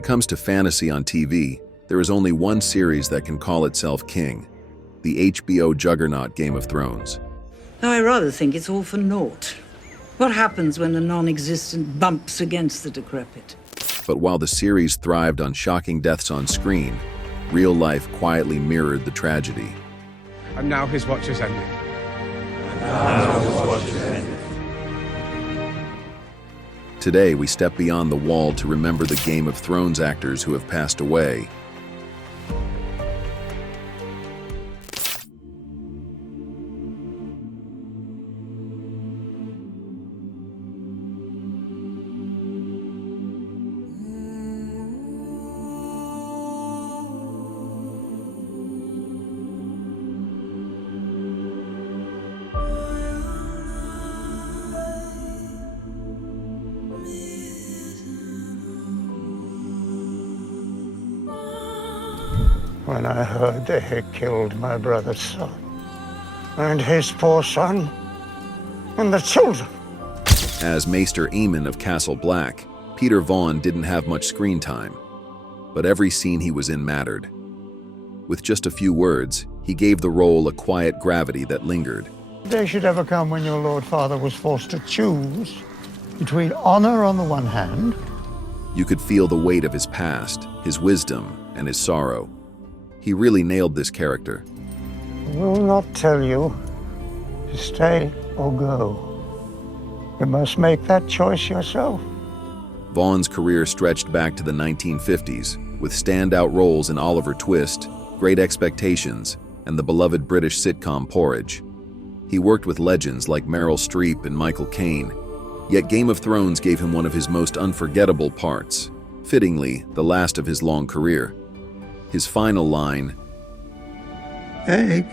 it comes to fantasy on TV, there is only one series that can call itself king: the HBO juggernaut Game of Thrones. Though I rather think it's all for naught. What happens when the non-existent bumps against the decrepit? But while the series thrived on shocking deaths on screen, real life quietly mirrored the tragedy. And now his watch has ended. Today, we step beyond the wall to remember the Game of Thrones actors who have passed away. When I heard they had killed my brother's son, and his poor son, and the children. As Maester Aemon of Castle Black, Peter Vaughan didn't have much screen time, but every scene he was in mattered. With just a few words, he gave the role a quiet gravity that lingered. The day should ever come when your Lord Father was forced to choose between honor on the one hand. You could feel the weight of his past, his wisdom, and his sorrow. He really nailed this character. I will not tell you to stay or go. You must make that choice yourself. Vaughan's career stretched back to the 1950s, with standout roles in Oliver Twist, Great Expectations, and the beloved British sitcom Porridge. He worked with legends like Meryl Streep and Michael Caine, yet Game of Thrones gave him one of his most unforgettable parts, fittingly the last of his long career. His final line, Egg,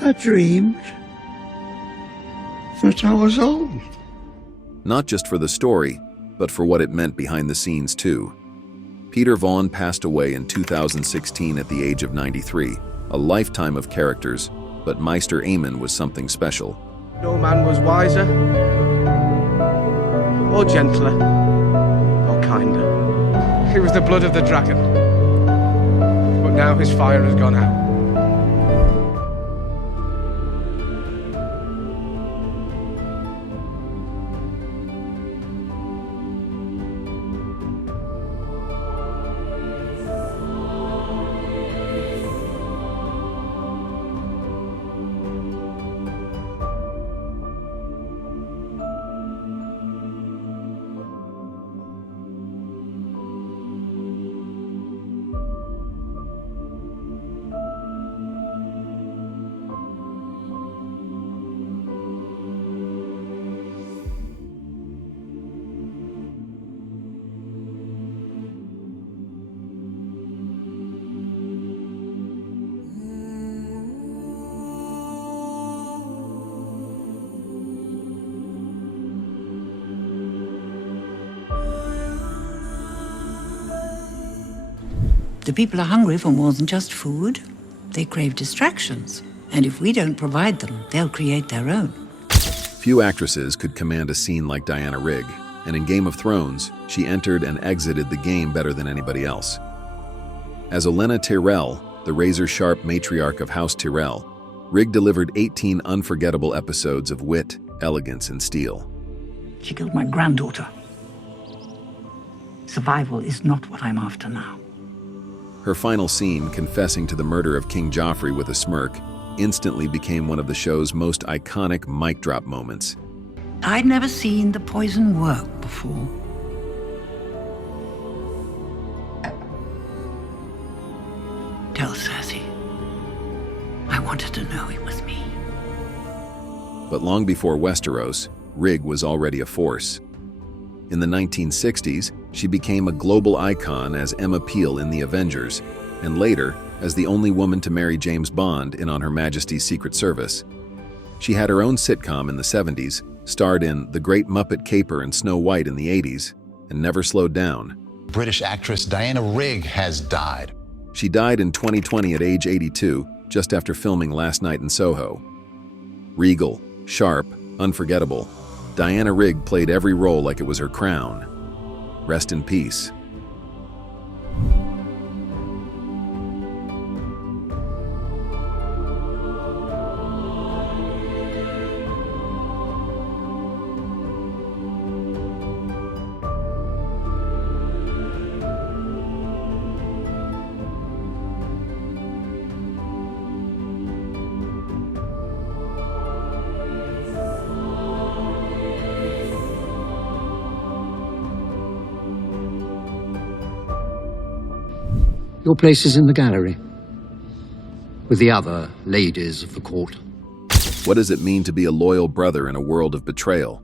I dreamed that I was old. not just for the story, but for what it meant behind the scenes too. Peter Vaughan passed away in 2016 at the age of 93, a lifetime of characters, but Maester Aemon was something special. No man was wiser, or gentler, or kinder. He was the blood of the dragon, but now his fire has gone out. The people are hungry for more than just food. They crave distractions. And if we don't provide them, they'll create their own. Few actresses could command a scene like Diana Rigg, and in Game of Thrones, she entered and exited the game better than anybody else. As Olenna Tyrell, the razor-sharp matriarch of House Tyrell, Rigg delivered 18 unforgettable episodes of wit, elegance, and steel. She killed my granddaughter. Survival is not what I'm after now. Her final scene, confessing to the murder of King Joffrey with a smirk, instantly became one of the show's most iconic mic drop moments. I'd never seen the poison work before. Tell Cersei. I wanted to know it was me. But long before Westeros, Rigg was already a force. In the 1960s, she became a global icon as Emma Peel in The Avengers, and later as the only woman to marry James Bond in On Her Majesty's Secret Service. She had her own sitcom in the 70s, starred in The Great Muppet Caper and Snow White in the 80s, and never slowed down. British actress Diana Rigg has died. She died in 2020 at age 82, just after filming Last Night in Soho. Regal, sharp, unforgettable, Diana Rigg played every role like it was her crown. Rest in peace. Your place is in the gallery, with the other ladies of the court. What does it mean to be a loyal brother in a world of betrayal?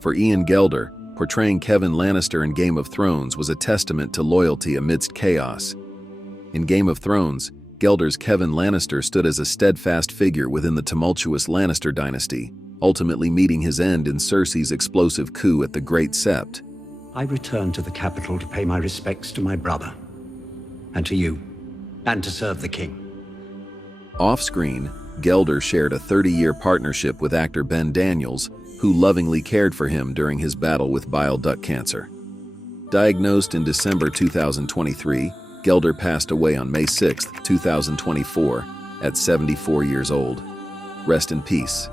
For Ian Gelder, portraying Kevin Lannister in Game of Thrones was a testament to loyalty amidst chaos. In Game of Thrones, Gelder's Kevin Lannister stood as a steadfast figure within the tumultuous Lannister dynasty, ultimately meeting his end in Cersei's explosive coup at the Great Sept. I return to the capital to pay my respects to my brother, and to you, and to serve the king. Off-screen, Gelder shared a 30-year partnership with actor Ben Daniels, who lovingly cared for him during his battle with bile duct cancer. Diagnosed in December 2023, Gelder passed away on May 6, 2024, at 74 years old. Rest in peace.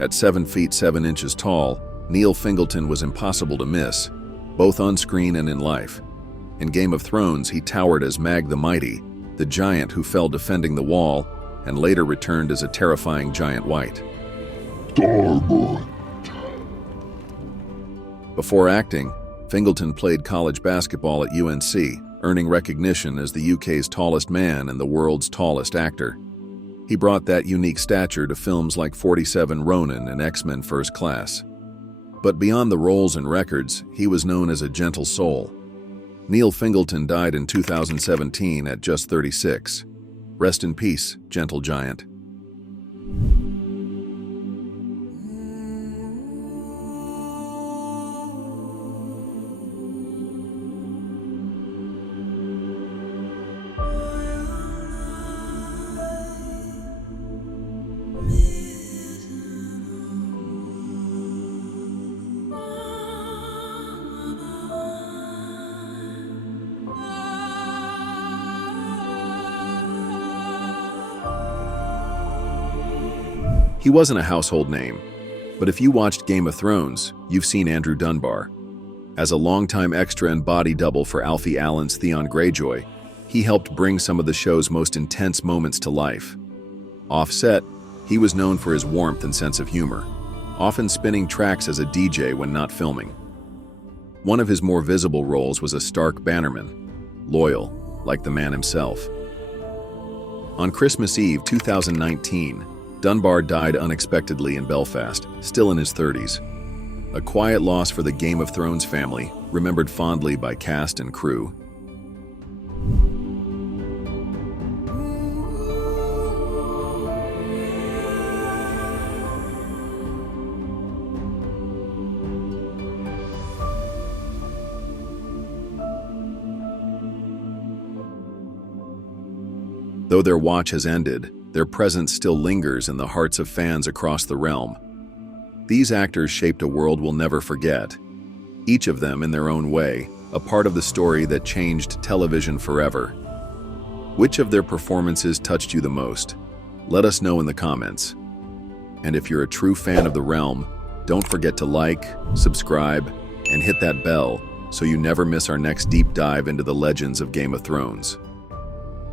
At 7 feet 7 inches tall, Neil Fingleton was impossible to miss, both on screen and in life. In Game of Thrones, he towered as Mag the Mighty, the giant who fell defending the wall, and later returned as a terrifying giant white. Dunbar. Before acting, Fingleton played college basketball at UNC, earning recognition as the UK's tallest man and the world's tallest actor. He brought that unique stature to films like 47 Ronin and X-Men First Class. But beyond the roles and records, he was known as a gentle soul. Neil Fingleton died in 2017 at just 36. Rest in peace, gentle giant. He wasn't a household name, but if you watched Game of Thrones, you've seen Andrew Dunbar. As a longtime extra and body double for Alfie Allen's Theon Greyjoy, he helped bring some of the show's most intense moments to life. Off-set, he was known for his warmth and sense of humor, often spinning tracks as a DJ when not filming. One of his more visible roles was a Stark bannerman, loyal, like the man himself. On Christmas Eve 2019, Dunbar died unexpectedly in Belfast, still in his 30s. A quiet loss for the Game of Thrones family, remembered fondly by cast and crew. Though their watch has ended, their presence still lingers in the hearts of fans across the realm. These actors shaped a world we'll never forget, each of them in their own way, a part of the story that changed television forever. Which of their performances touched you the most? Let us know in the comments. And if you're a true fan of the realm, don't forget to like, subscribe, and hit that bell so you never miss our next deep dive into the legends of Game of Thrones.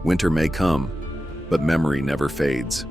Winter may come, but memory never fades.